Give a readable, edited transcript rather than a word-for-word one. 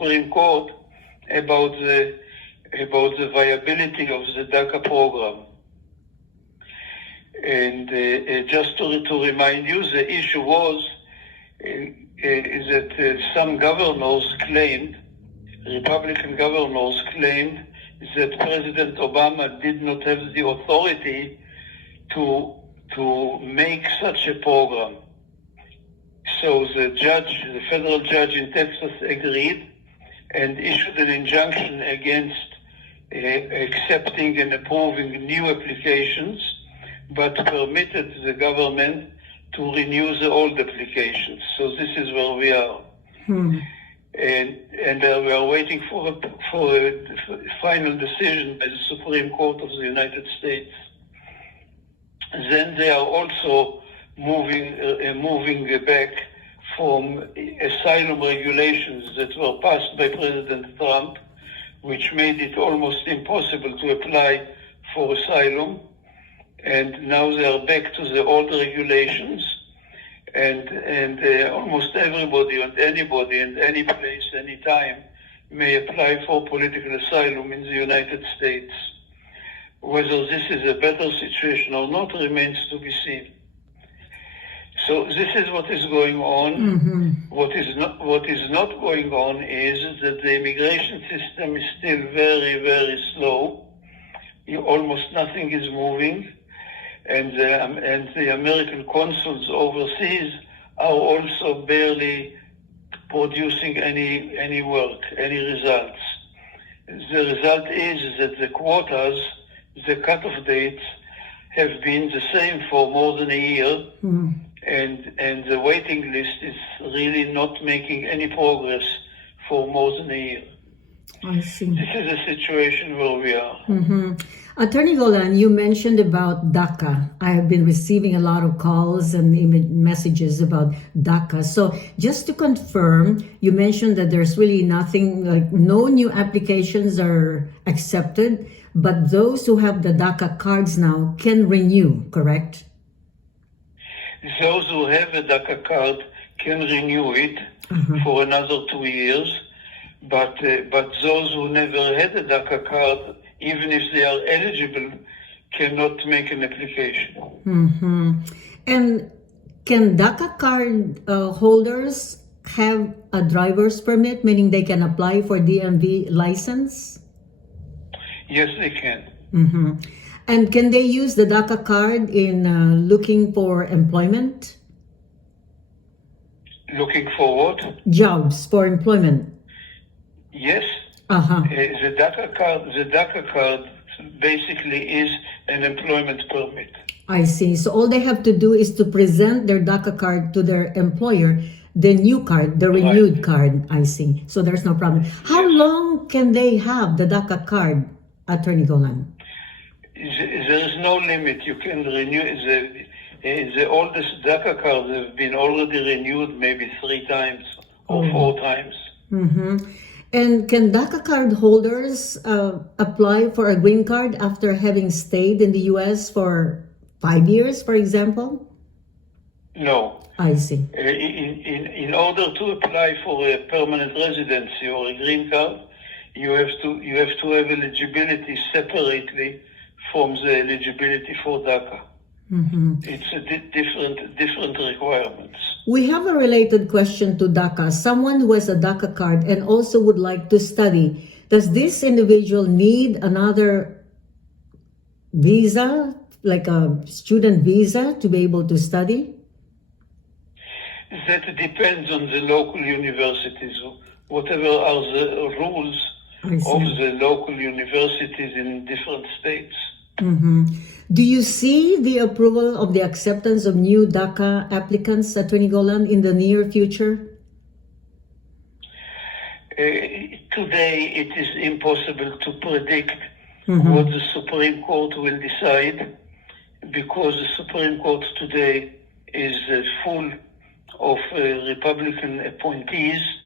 Supreme Court about the viability of the Daca program. And just to remind you, the issue was that some governors claimed, Republican governors claimed, that President Obama did not have the authority to make such a program. So the federal judge in Texas agreed and issued an injunction against accepting and approving new applications, but permitted the government to renew the old applications. So this is where we are. And we are waiting for a final decision by the Supreme Court of the United States. Then they are also moving back from asylum regulations that were passed by President Trump, which made it almost impossible to apply for asylum. And now they are back to the old regulations, and almost everybody and anybody in any place, any time, may apply for political asylum in the United States. Whether this is a better situation or not remains to be seen. So this is what is going on. What is not going on is that the immigration system is still very, very slow. Almost nothing is moving. And the American consuls overseas are also barely producing any work, any results. The result is that the quotas, the cutoff dates, have been the same for more than a year, and the waiting list is really not making any progress for more than a year. I see. This is a situation where we are. Attorney Golan, you mentioned about Daca. I have been receiving a lot of calls and messages about Daca. So just to confirm, you mentioned that there's really nothing, like no new applications are accepted, but those who have the Daca cards now can renew, correct? Those who have a Daca card can renew it for another 2 years, but those who never had a Daca card, even if they are eligible, cannot make an application. And can Daca card holders have a driver's permit, meaning they can apply for DMV license? Yes, they can. And can they use the Daca card in looking for employment? Looking for what? Jobs, for employment. Yes. The Daca card basically is an employment permit. I see. So all they have to do is to present their Daca card to their employer, the new card, the renewed card. I see. So there's no problem. How long can they have the Daca card, Attorney Golan? There is no limit. You can renew the oldest Daca cards have been already renewed maybe 3 times or 4 times. And can Daca card holders apply for a green card after having stayed in the U.S. for 5 years, for example? No. I see. In order to apply for a permanent residency or a green card, you have to have eligibility separately from the eligibility for Daca. It's a different requirements. We have a related question to Daca. Someone who has a Daca card and also would like to study, does this individual need another visa, like a student visa, to be able to study? That depends on the local universities. Whatever are the rules of the local universities in different states. Do you see the approval of the acceptance of new Daca applicants, Attorney Golan, in the near future? Today, it is impossible to predict what the Supreme Court will decide, because the Supreme Court today is full of Republican appointees